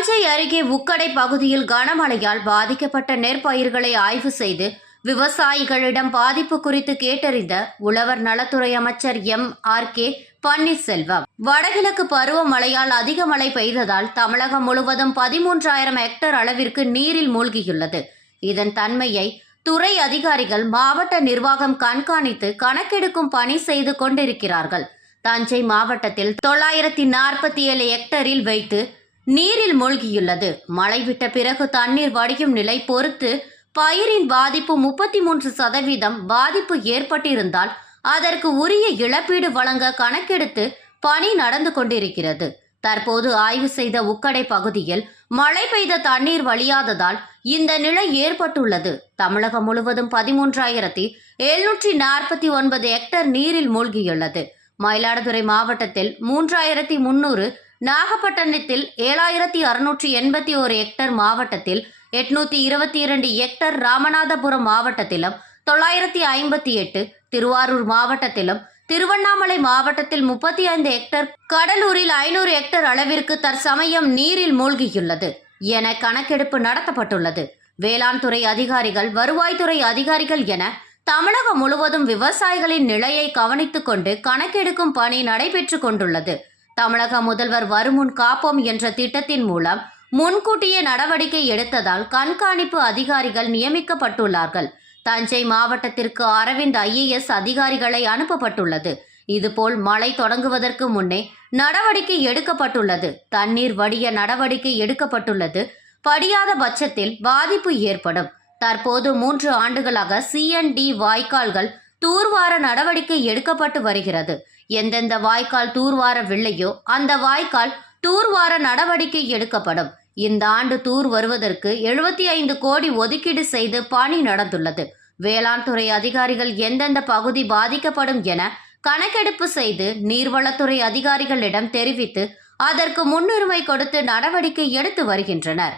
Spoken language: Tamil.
தஞ்சை அருகே உக்கடை பகுதியில் கனமழையால் பாதிக்கப்பட்ட நெற்பயிர்களை ஆய்வு செய்து விவசாயிகளிடம் பாதிப்பு குறித்து கேட்டறிந்த உழவர் நலத்துறை அமைச்சர் எம். ஆர். கே. பன்னீர்செல்வம். வடகிழக்கு பருவமழையால் அதிக மழை பெய்ததால் தமிழகம் முழுவதும் பதிமூன்றாயிரம் ஹெக்டர் அளவிற்கு நீரில் மூழ்கியுள்ளது. இதன் தன்மையை துறை அதிகாரிகள் மாவட்ட நிர்வாகம் கண்காணித்து கணக்கெடுக்கும் பணி செய்து கொண்டிருக்கிறார்கள். தஞ்சை மாவட்டத்தில் தொள்ளாயிரத்தி நாற்பத்தி ஏழு ஹெக்டரில் வைத்து நீரில் மூழ்கியுள்ளது. மழை விட்ட பிறகு தண்ணீர் வடியும் நிலை பொறுத்து பயிரின் பாதிப்பு முப்பத்தி மூன்று சதவீதம் பாதிப்பு ஏற்பட்டிருந்தால் அதற்கு உரிய இழப்பீடு வழங்க கணக்கெடுத்து பணி நடந்து கொண்டிருக்கிறது. தற்போது ஆய்வு செய்த உக்கடை பகுதியில் மழை பெய்த தண்ணீர் வழியாததால் இந்த நிலை ஏற்பட்டுள்ளது. தமிழகம் முழுவதும் பதிமூன்றாயிரத்தி எழுநூற்றி நாற்பத்தி ஒன்பது ஹெக்டர் நீரில் மூழ்கியுள்ளது. மயிலாடுதுறை மாவட்டத்தில் மூன்றாயிரத்தி முன்னூறு நாகப்பட்டினத்தில் ஏழாயிரத்தி அறுநூற்றி எண்பத்தி ஒரு ஹெக்டர் மாவட்டத்தில் எட்நூத்தி இருபத்தி இரண்டு ஹெக்டர் ராமநாதபுரம் மாவட்டத்திலும் தொள்ளாயிரத்தி ஐம்பத்தி எட்டு திருவாரூர் மாவட்டத்திலும் திருவண்ணாமலை மாவட்டத்தில் முப்பத்தி ஐந்து ஹெக்டர் கடலூரில் ஐநூறு ஹெக்டர் அளவிற்கு தற்சமயம் நீரில் மூழ்கியுள்ளது என கணக்கெடுப்பு நடத்தப்பட்டுள்ளது. வேளாண் துறை அதிகாரிகள் வருவாய்த்துறை அதிகாரிகள் என தமிழகம் முழுவதும் விவசாயிகளின் நிலையை கவனித்துக் கொண்டு கணக்கெடுக்கும் பணி நடைபெற்று கொண்டுள்ளது. தமிழக முதல்வர் வருமுன் காப்போம் என்ற திட்டத்தின் மூலம் முன்கூட்டியே நடவடிக்கை எடுத்ததால் கண்காணிப்பு அதிகாரிகள் நியமிக்கப்பட்டுள்ளார்கள். தஞ்சை மாவட்டத்திற்கு அரவிந்த் ஐஏஎஸ் அதிகாரிகளை அனுப்பப்பட்டுள்ளது. இதுபோல் மழை தொடங்குவதற்கு முன்னே நடவடிக்கை எடுக்கப்பட்டுள்ளது. தண்ணீர் வடிய நடவடிக்கை எடுக்கப்பட்டுள்ளது. படியாத பட்சத்தில் பாதிப்பு ஏற்படும். தற்போது மூன்று ஆண்டுகளாக சிஎன்டி வாய்க்கால்கள் தூர்வார நடவடிக்கை எடுக்கப்பட்டு வருகிறது. எந்தெந்த வாய்க்கால் தூர்வாரவில்லையோ அந்த வாய்க்கால் தூர்வார நடவடிக்கை எடுக்கப்படும். இந்த ஆண்டு தூர் வருவதற்கு எழுபத்தி ஐந்து கோடி ஒதுக்கீடு செய்து பணி நடந்துள்ளது. வேளாண் துறை அதிகாரிகள் எந்தெந்த பகுதி பாதிக்கப்படும் என கணக்கெடுப்பு செய்து நீர்வளத்துறை அதிகாரிகளிடம் தெரிவித்து அதற்கு முன்னுரிமை கொடுத்து நடவடிக்கை எடுத்து வருகின்றனர்.